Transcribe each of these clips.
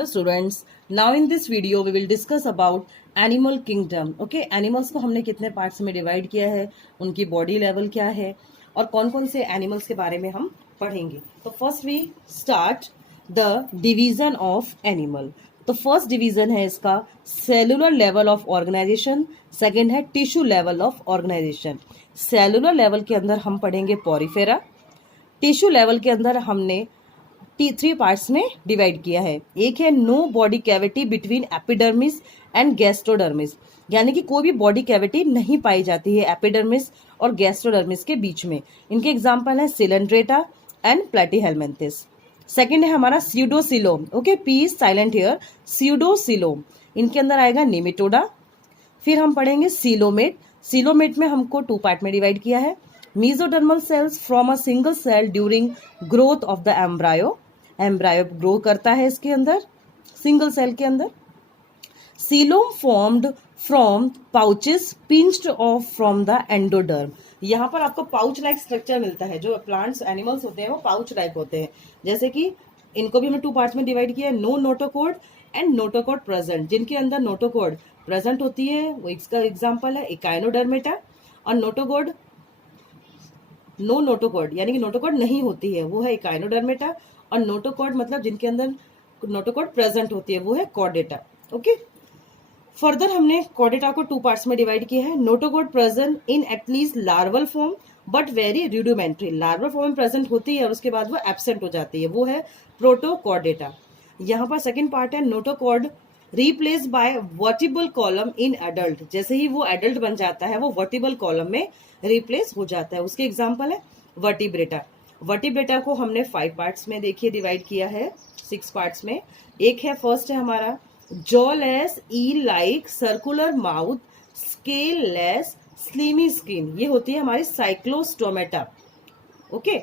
Hello students, now in this video we will discuss about animal kingdom. Okay, animals को हमने कितने parts में divide किया है, उनकी बॉडी लेवल क्या है और कौन कौन से एनिमल्स के बारे में हम पढ़ेंगे. तो first we start the division of animal. तो फर्स्ट डिवीजन है इसका cellular level of organisation, second है tissue level of organisation. Cellular level के अंदर हम पढ़ेंगे पॉरीफेरा. टिश्यू लेवल के अंदर हमने 3 पार्ट्स में डिवाइड किया है. एक है no body cavity between epidermis and gastrodermis, यानी कि कोई भी बॉडी कैविटी नहीं पाई जाती है एपिडर्मिस और गैस्ट्रोडर्मिस के बीच में. इनके एग्जांपल है सिलेंड्रेटा एंड प्लेटीहेलमिन्थिस. सेकंड है हमारा स्यूडोसिलोम. Okay, P is silent here. स्यूडोसिलोम, इनके अंदर आएगा निमेटोडा. फिर हम पढ़ेंगे सीलोमेट. सीलोमेट में हमको 2 पार्ट में डिवाइड किया है. Mesodermal cells from a single cell during growth of the embryo. Embryo grow करता है इसके अंदर सिंगल सेल के अंदर. Coelom formed from pouches pinched off from the endoderm. यहाँ पर आपको पाउच लाइक स्ट्रक्चर मिलता है. जो प्लांट्स एनिमल्स होते हैं वो पाउच लाइक होते हैं. जैसे कि इनको भी हमने 2 पार्ट्स में डिवाइड किया है. No notochord and notochord present. जिनके अंदर नोटोकोड प्रेजेंट होती है वो इसका एग्जाम्पल है इकाइनोडर्मेटा. और नोटोकोड नो नोटोकोड यानी कि नोटोकोड नहीं होती है वो है इकाइनोडर्मेटा. और नोटोकोड मतलब जिनके अंदर नोटोकोड प्रेजेंट होती है वो है कॉर्डेटा. ओके, फर्दर हमने कॉर्डेटा को 2 पार्ट्स में डिवाइड किया है. Notochord present in at least larval form but very rudimentary. Larval form में प्रेजेंट होती है और उसके बाद वो एब्सेंट हो जाती है, वो है प्रोटोकॉर्डेटा. यहाँ पर सेकेंड पार्ट है notochord replace by vertebral column in adult. जैसे ही वो एडल्ट बन जाता है वो वर्टिबल कॉलम में रिप्लेस हो जाता है. उसके एग्जाम्पल है वर्टिब्रेटा. वर्टिब्रेटा को हमने 5 पार्ट्स में देखिए डिवाइड किया है 6 पार्ट्स में. एक है फर्स्ट है हमारा jawless eel like circular mouth scaleless slimy skin. ये होती है हमारी साइक्लोस्टोमेटा. ओके,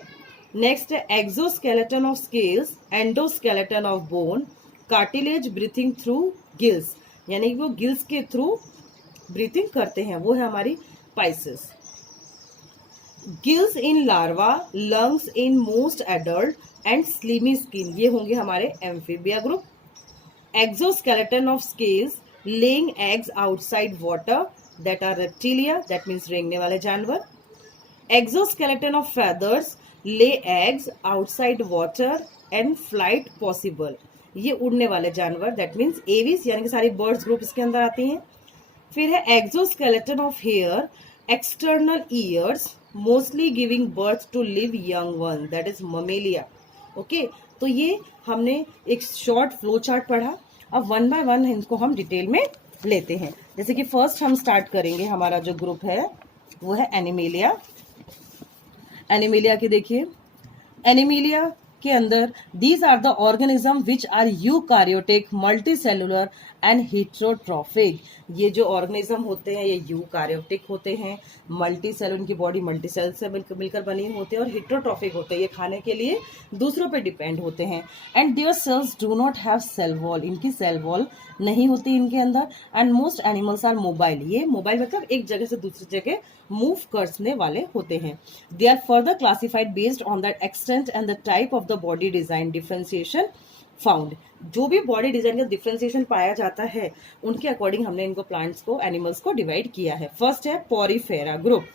नेक्स्ट है exoskeleton of scales, endoskeleton of bone, cartilage breathing through gills, यानी कि वो गिल्स के थ्रू ब्रीथिंग करते हैं, वो है हमारी pisces. Gills in larva, lungs in most adult and slimy skin, ये होंगे हमारे amphibia group. Exoskeleton of scales laying eggs outside water, that are reptilia, that means रेंगने वाले जानवर. Exoskeleton of feathers lay eggs outside water and flight possible, ये उड़ने वाले जानवर, दैट मीन्स एविस, यानी कि सारी बर्ड्स ग्रुप इसके अंदर आती हैं. फिर है exoskeleton of hair, external ears, mostly giving birth to live young one, that is mammalia. Okay, तो ये हमने एक शॉर्ट फ्लो चार्ट पढ़ा. अब 1 बाय 1 इनको हम डिटेल में लेते हैं. जैसे कि फर्स्ट हम स्टार्ट करेंगे, हमारा जो ग्रुप है वो है एनिमेलिया. एनिमेलिया की देखिए, एनिमेलिया के अंदर these are the organism which are eukaryotic, multicellular and heterotrophic. ये जो ऑर्गेनिज्म होते हैं ये यूकार्योटिक होते हैं, मल्टीसेलुलर, इनकी बॉडी मल्टीसेल से मिलकर बनी होते हैं, और हिट्रोट्रॉफिक होते हैं, ये खाने के लिए दूसरों पे डिपेंड होते हैं. And their cells do not have cell wall, इनकी सेल वॉल नहीं होती इनके अंदर. And most animals are mobile, ये मोबाइल मतलब एक जगह से दूसरी जगह मूव करने वाले होते हैं. They are further classified based on that extent and the type of the body design differentiation found. जो भी बॉडी डिजाइन का डिफरेंशिएशन पाया जाता है उनके अकॉर्डिंग हमने इनको प्लांट्स को, एनिमल्स को डिवाइड किया है. फर्स्ट है porifera group.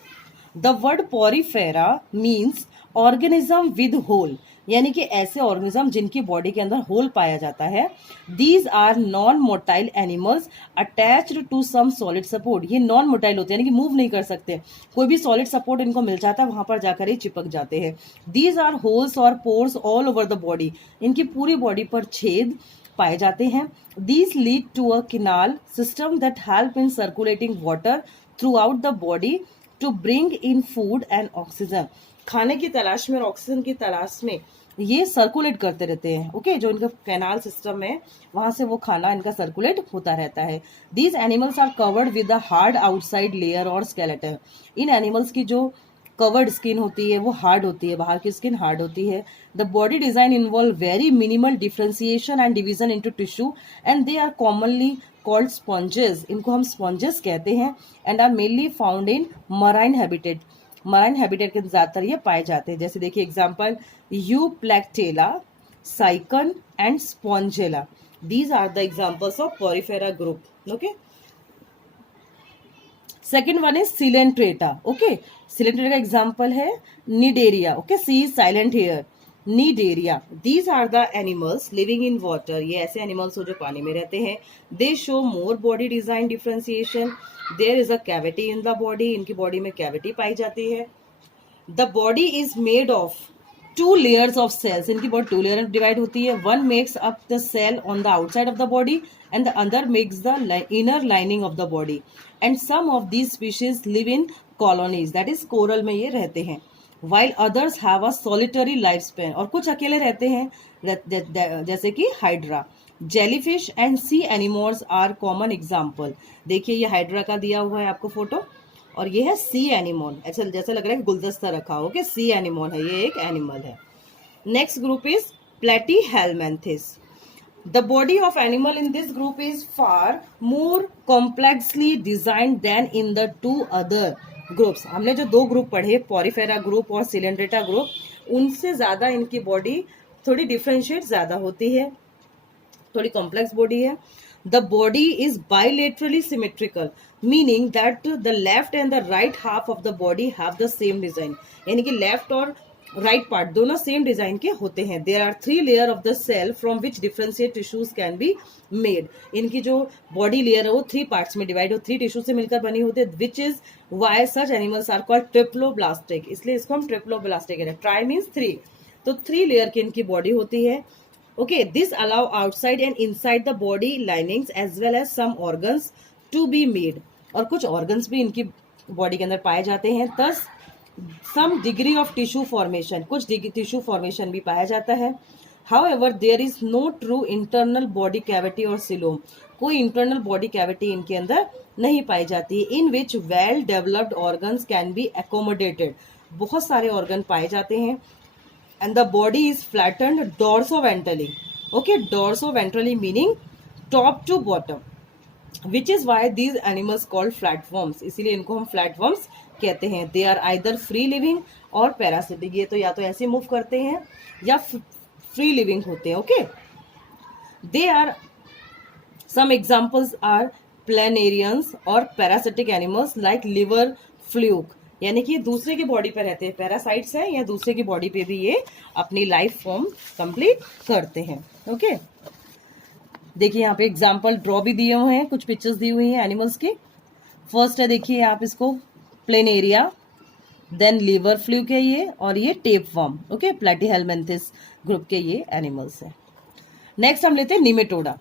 The word porifera means organism with hole, यानी कि ऐसे ऑर्गेनिज्म जिनकी बॉडी के अंदर होल पाया जाता है. These are non motile animals attached to some solid support. ये नॉन मोटाइल होते हैं, यानी कि मूव नहीं कर सकते, कोई भी सॉलिड सपोर्ट इनको मिल जाता है वहां पर जाकर ही चिपक जाते हैं. दीज आर होल्स और pores all over the body, इनकी पूरी बॉडी पर छेद पाए जाते हैं. These lead to a canal system that help in circulating water throughout the body to bring in food and oxygen. खाने की तलाश में और ऑक्सीजन की तलाश में ये सर्कुलेट करते रहते हैं. ओके, जो इनका कैनाल सिस्टम है वहां से वो खाना इनका सर्कुलेट होता रहता है. These animals are covered with a hard outside layer और स्केलेटन. इन एनिमल्स की जो कवर्ड स्किन होती है वो हार्ड होती है, बाहर की स्किन हार्ड होती है. The body design involve very minimal differentiation and division into tissue and they are commonly called sponges. इनको हम स्पॉन्जेस कहते हैं. And are mainly found in marine habitat. Marine habitat के ज्यादातर ये पाए जाते हैं. जैसे देखिए example Euplectella, Sycon and Spongilla. These are the examples of porifera group. Okay. Second one is Coelenterata. Okay. Coelenterata का example है Cnidaria. Okay. C is silent here. Cnidaria. These are the animals living in water. ये ऐसे animals हो जो पानी में रहते हैं. They show more body design differentiation. There is a cavity in the body. इनकी body में cavity पाई जाती है. The body is made of two layers of cells. इनकी body two layer में divide होती है. One makes up the cell on the outside of the body and the other makes the inner lining of the body. And some of these species live in colonies. That is coral में ये रहते हैं. While others have a solitary lifespan. और कुछ अकेले रहते हैं जैसे कि hydra. Jellyfish and sea anemones are common example. देखिए ये हाइड्रा का दिया हुआ है आपको फोटो और ये है सी एनिमोन. ऐसा जैसा लग रहा है गुलदस्ता रखा हो कि सी एनिमोन है, ये एक एनिमल है. Next group is Platyhelminthes. The body of animal in this group is far more complexly designed than in the two other groups. हमने जो दो ग्रुप पढ़े, पोरिफेरा ग्रुप और सिलेंड्रेटा ग्रुप, उनसे ज्यादा इनकी बॉडी थोड़ी डिफ्रेंशिएट ज्यादा होती है, थोड़ी कॉम्प्लेक्स बॉडी है. The body is bilaterally symmetrical, meaning that the left and the right half of the body have the same design. यानी कि लेफ्ट और राइट पार्ट दोनों सेम डिजाइन के होते हैं. There are three layer of the cell from which differentiate tissues can be made. इनकी जो body layer है वो थ्री पार्ट्स में डिवाइड हो, थ्री टिश्यू से मिलकर बनी होती है. Which is why such animals are called triploblastic. इसलिए इसको हम ट्रिप्लोब्लास्टिक कहते हैं. ट्राई मीन्स थ्री, तो थ्री लेयर की इनकी बॉडी होती है. Okay, this allow outside and inside the body linings as well as some organs to be made. और कुछ organs भी इनकी body के अंदर पाए जाते हैं. Thus, some degree of tissue formation, कुछ tissue formation भी पाया जाता है. However, there is no true internal body cavity or coelom. कोई internal body cavity इनके अंदर नहीं पाई जाती, in which well developed organs can be accommodated. बहुत सारे organ पाए जाते हैं. And the body is flattened dorsoventrally. Okay, dorsoventrally meaning top to bottom, which is why these animals called flatworms. इसीलिए इनको हम flatworms कहते हैं. They are either free living और parasitic. ये तो या तो ऐसे मूव करते हैं या free living होते हैं. Okay, they are some examples are planarians और parasitic animals like liver fluke. यानी कि दूसरे की बॉडी पे रहते हैं, पैरासाइट्स है या दूसरे की बॉडी पे भी ये अपनी लाइफ फॉर्म कंप्लीट करते हैं. ओके, देखिए यहाँ पे एग्जांपल ड्रॉ भी दिए हुए हैं, कुछ पिक्चर्स दी हुई हैं एनिमल्स की. फर्स्ट है, देखिए आप इसको, प्लेनेरिया, देन लिवर फ्लूक है ये, और ये टेपवर्म. ओके, प्लेटीहेलमिन्थिस ग्रुप के ये एनिमल्स हैं. नेक्स्ट हम लेते हैं Nematoda.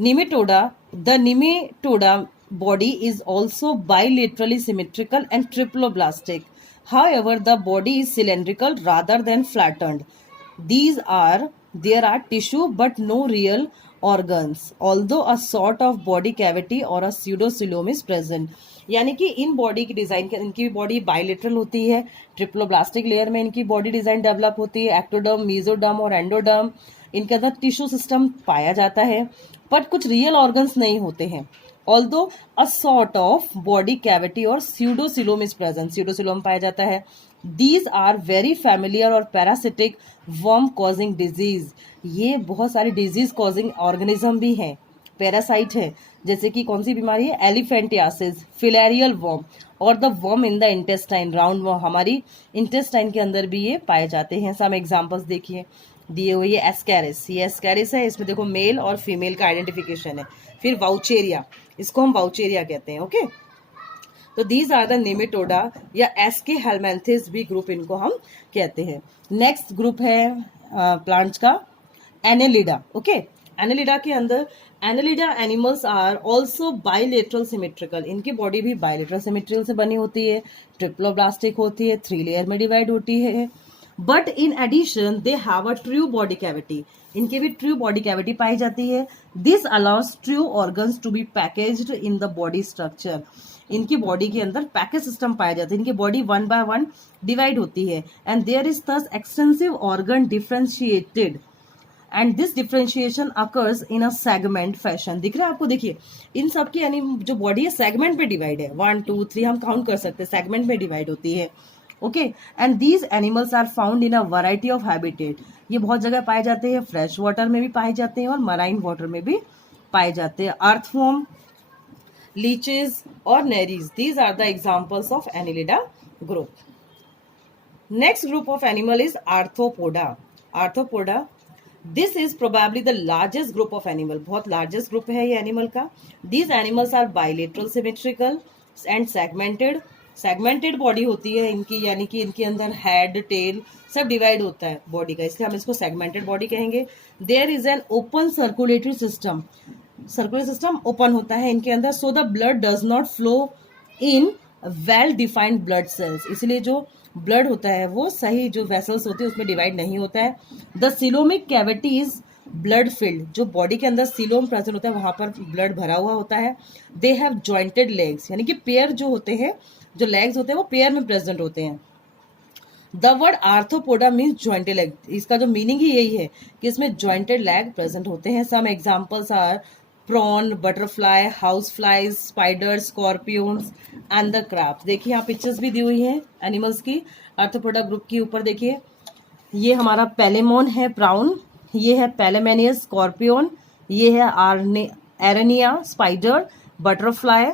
Nematoda, the Nematoda body is also bilaterally symmetrical and triploblastic. However, the body is cylindrical rather than flattened. There are tissue but no real organs, although a sort of body cavity or a pseudocoelom is present. यानी कि in body की design, इनकी body bilateral होती है, triploblastic layer में इनकी body design develop होती है, एक्टोडर्म, मीजोडर्म और एंडोडर्म. इनके अंदर टिश्यू सिस्टम पाया जाता है, बट कुछ रियल ऑर्गन्स नहीं होते हैं. Although a sort of body cavity or pseudocoelom is present, pseudocoelom पाया जाता है. These are very familiar और parasitic worm causing disease. ये बहुत सारी disease causing organism भी हैं, पैरासाइट है. जैसे कि कौन सी बीमारी है, एलिफेंटियासिस, फिलेरियल वर्म और the worm in the intestine, round worm. हमारी इंटेस्टाइन के अंदर भी ये पाए जाते हैं. सम एग्जांपल्स देखिए दिए हुए, ये एस्कैरिस, ये एस्कैरिस है, इसमें देखो मेल और फीमेल का आइडेंटिफिकेशन है. फिर वाउचेरिया, इसको हम वाउचेरिया कहते हैं. ओके, तो दीज आर द निमेटोडा या एस्के हेलमेंथिस भी ग्रुप इनको हम कहते हैं. नेक्स्ट ग्रुप है प्लांट्स का एनेलिडा. ओके, एनेलिडा के अंदर, annelida animals are also bilateral symmetrical. इनकी बॉडी भी बाइलेटरल सिमेट्रिकल से बनी होती है, ट्रिप्लोब्लास्टिक होती है, थ्री लेयर में डिवाइड होती है. But in addition they have a true body cavity. इनके भी ट्रू बॉडी कैविटी पाई जाती है. This allows true organs to be packaged in the body structure. इनकी बॉडी के अंदर पैकेज सिस्टम पाया जाता है. इनकी body one by one divide होती है and there is thus extensive organ differentiated and this differentiation occurs in a segment fashion. दिख रहा है आपको, देखिए इन सब की यानी जो बॉडी है सेगमेंट पे डिवाइड है, 1 2 3 हम काउंट कर सकते हैं, सेगमेंट में डिवाइड होती है. Okay, and these animals are found in a variety of habitat. ये बहुत जगह पाए जाते हैं, फ्रेश वाटर में भी पाए जाते हैं और मराइन वाटर में भी पाए जाते हैं। अर्थवॉर्म, लीचेस और nereis, these are the examples of annelida group. Next group of animal is arthropoda. Arthropoda, this is probably the largest group of animal, बहुत लार्जेस्ट ग्रुप है ये एनिमल का। These animals are bilateral symmetrical and segmented. Segmented body होती है इनकी, यानी कि इनके अंदर हेड टेल सब डिवाइड होता है बॉडी का, इसलिए हम इसको सेगमेंटेड बॉडी कहेंगे। There is an open circulatory system, circulatory system open होता है इनके अंदर, so the blood does not flow in well defined blood cells, इसलिए जो ब्लड होता है वो सही जो वेसल्स होते हैं उसमें डिवाइड नहीं होता है। The coelomic cavity is blood filled, जो बॉडी के अंदर सिलोम प्रेजेंट होता है वहां पर ब्लड भरा हुआ होता है। दे हैव जॉइंटेड लेग्स, यानी कि पेयर जो होते हैं, जो लेग्स होते हैं वो पेयर में प्रेजेंट होते हैं। The word arthropoda means jointed leg, इसका जो मीनिंग ही यही है कि इसमें जॉइंटेड लेग प्रेजेंट होते हैं। Some examples are prawn, butterfly, house flies, spider, scorpions and the crabs. देखिए यहाँ पिक्चर्स भी दी हुई हैं एनिमल्स की आर्थ्रोपोडा ग्रुप के ऊपर। देखिए ये हमारा पेलेमोन है प्राउन, ये है पेलेमेनियस स्कॉर्पियन, ये है Aranea spider, butterfly,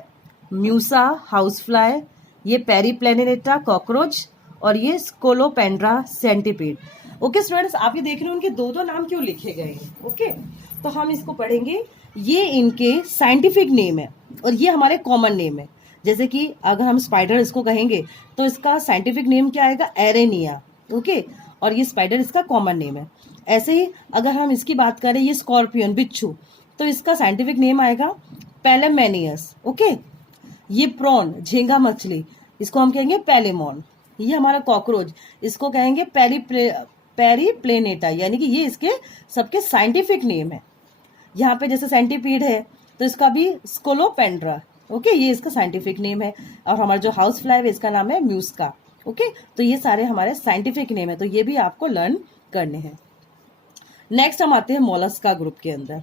Musca house fly, ये पेरीप्लेनेटा कॉकरोच और ये स्कोलोपेंड्रा सेंटीपीड। ओके स्टूडेंट्स, आप ये देख रहे हो उनके दो दो नाम क्यों लिखे गए हैं। ओके, तो हम इसको पढ़ेंगे। ये इनके साइंटिफिक नेम है और ये हमारे कॉमन नेम है। जैसे कि अगर हम स्पाइडर इसको कहेंगे तो इसका साइंटिफिक नेम क्या आएगा, एरेनिया। ओके, और ये स्पाइडर इसका कॉमन नेम है। ऐसे ही अगर हम इसकी बात करें, ये स्कॉर्पियन बिच्छू, तो इसका साइंटिफिक नेम आएगा पेलेमेनियस। ओके, ये प्रॉन झींगा मछली, इसको हम कहेंगे पेलेमोन। ये हमारा कॉकरोच, इसको कहेंगे पेरीप्लेनेटा, यानी कि ये इसके सबके साइंटिफिक नेम है। यहाँ पे जैसे सेंटीपीड है तो इसका भी स्कोलोपेंड्रा, ओके, ये इसका साइंटिफिक नेम है। और हमारा जो हाउस फ्लाई है इसका नाम है म्यूस्का। ओके, तो ये सारे हमारे साइंटिफिक नेम है, तो ये भी आपको लर्न करने हैं। नेक्स्ट हम आते हैं मोलस्का ग्रुप के अंदर।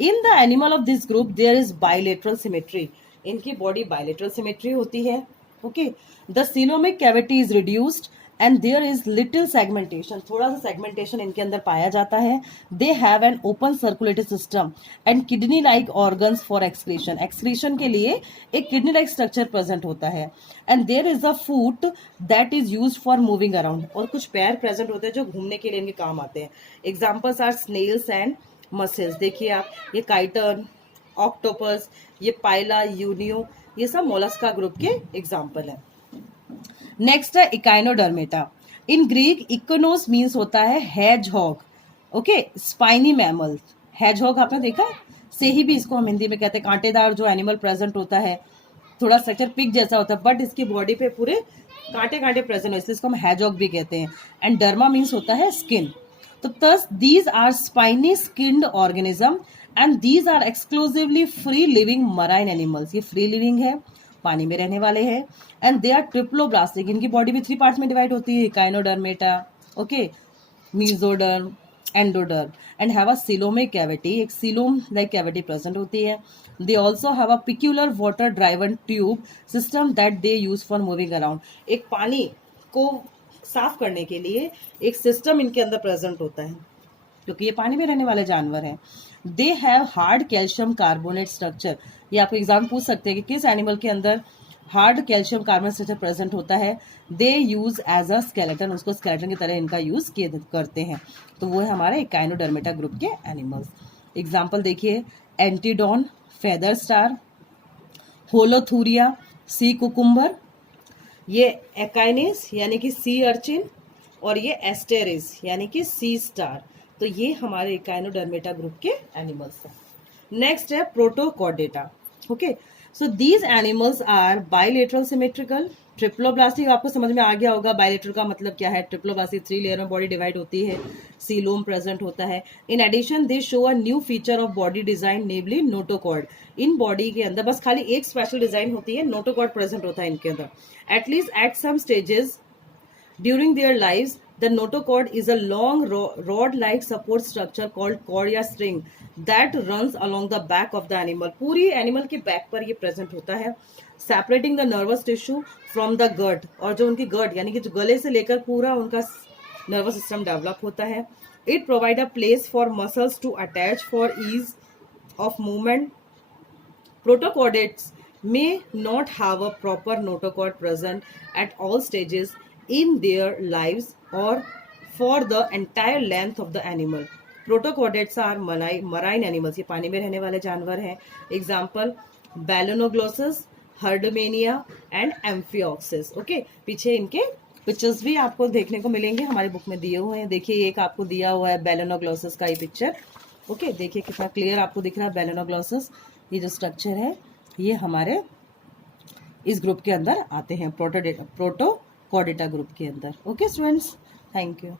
In the animal of this group there is bilateral symmetry, इनकी बॉडी बाइलेटरल सिमेट्री होती है। Okay, the coelomic cavity is reduced and there is little segmentation, थोड़ा सा सेगमेंटेशन इनके अंदर पाया जाता है। They have an open circulatory system and kidney like organs for excretion, excretion के लिए एक किडनी लाइक स्ट्रक्चर प्रेजेंट होता है। And there is a foot that is use for moving around, और कुछ पैर प्रेजेंट होते हैं जो घूमने के लिए इनके काम आते हैं। Examples are snails and mussels. देखिए आप, ये काइटन, ऑक्टोपस, ये पाइला, यूनियो, ये सब मोलस्का ग्रुप के एग्जाम्पल हैं। नेक्स्ट है echinodermata. In Greek echinos means होता है hedgehog. Okay, spiny mammal, hedgehog आपने देखा, से ही भी इसको हम हिंदी में कहते हैं, कांटेदार जो एनिमल प्रेजेंट होता है, थोड़ा स्ट्रक्चर पिग जैसा होता है बट इसकी बॉडी पे पूरे कांटे कांटे प्रेजेंट होते हैं, इसको हम हेजहॉग भी कहते हैं। एंड डर्मा मीन्स होता है स्किन। तो thus these are spiny skinned organism and these are exclusively free living marine animals, ये free living है, पानी में रहने वाले हैं। एंड दे आर ट्रिप्लोब्लास्टिक, इनकी बॉडी भी 3 पार्ट्स में डिवाइड होती है, Echinodermata, okay, mesoderm, endoderm, and have a coelomic cavity, एक सिलोम लाइक कैविटी प्रेजेंट होती है। They also have a peculiar water driven tube system that they use for moving around, एक पानी को साफ करने के लिए एक सिस्टम इनके अंदर प्रेजेंट होता है क्योंकि ये पानी में रहने वाले जानवर हैं। They have hard calcium carbonate structure, ये आपको एग्जाम पूछ सकते हैं कि किस एनिमल के अंदर hard calcium carbonate structure present होता है। दे यूज एज अ स्केलेटन, उसको स्केलेटन की तरह इनका यूज करते हैं। तो वो है हमारे इकाइनोडर्मेटा ग्रुप के एनिमल्स। एग्जाम्पल देखिए, Antedon, feather star, Holothuria, sea cucumber, ये एकाइनेस यानी कि सी अर्चिन, और ये एस्टेरिस यानी कि सी स्टार। तो ये हमारे इकाइनोडर्मेटा ग्रुप के एनिमल्स हैं। नेक्स्ट है protochordata. Okay, so these animals are bilateral symmetrical, triploblastic, आपको समझ में आ गया होगा बाइलेटरल का मतलब क्या है। ट्रिप्लोब्लास्टिक 3 लेयर में बॉडी डिवाइड होती है, सीलोम प्रेजेंट होता है। In addition they show a new feature of body design, namely notochord. इन बॉडी के अंदर बस खाली एक स्पेशल डिजाइन होती है, नोटोकॉर्ड प्रेजेंट होता है इनके अंदर। At least at some stages during their lives the notochord is a long rod like support structure called cord या string that runs along the back of the animal. पूरी animal के back पर ये present होता है, separating the nervous tissue from the gut, और जो उनकी गट यानी कि जो गले से लेकर पूरा उनका नर्वस सिस्टम डेवलप होता है। It provide a place for muscles to attach for ease of movement. Protochordates may not have a proper notochord present at all stages in their lives or for the entire length of the animal. Protochordates are marine animals. ये पानी में रहने वाले जानवर हैं. Example Balaeноglossus, Herdmania and Amphioxus. Okay, पीछे इनके pictures भी आपको देखने को मिलेंगे, हमारी बुक में दिए हुए हैं। देखिए एक आपको दिया हुआ है Balaeноglossus का ये पिक्चर। ओके, देखिए कितना क्लियर आपको दिख रहा है Balaeноglossus। ये जो स्ट्रक्चर है ये हमारे इस ग्रुप के अंदर आते हैं, प्रोटोकॉर्डेटा ग्रुप के अंदर। Okay students, thank you.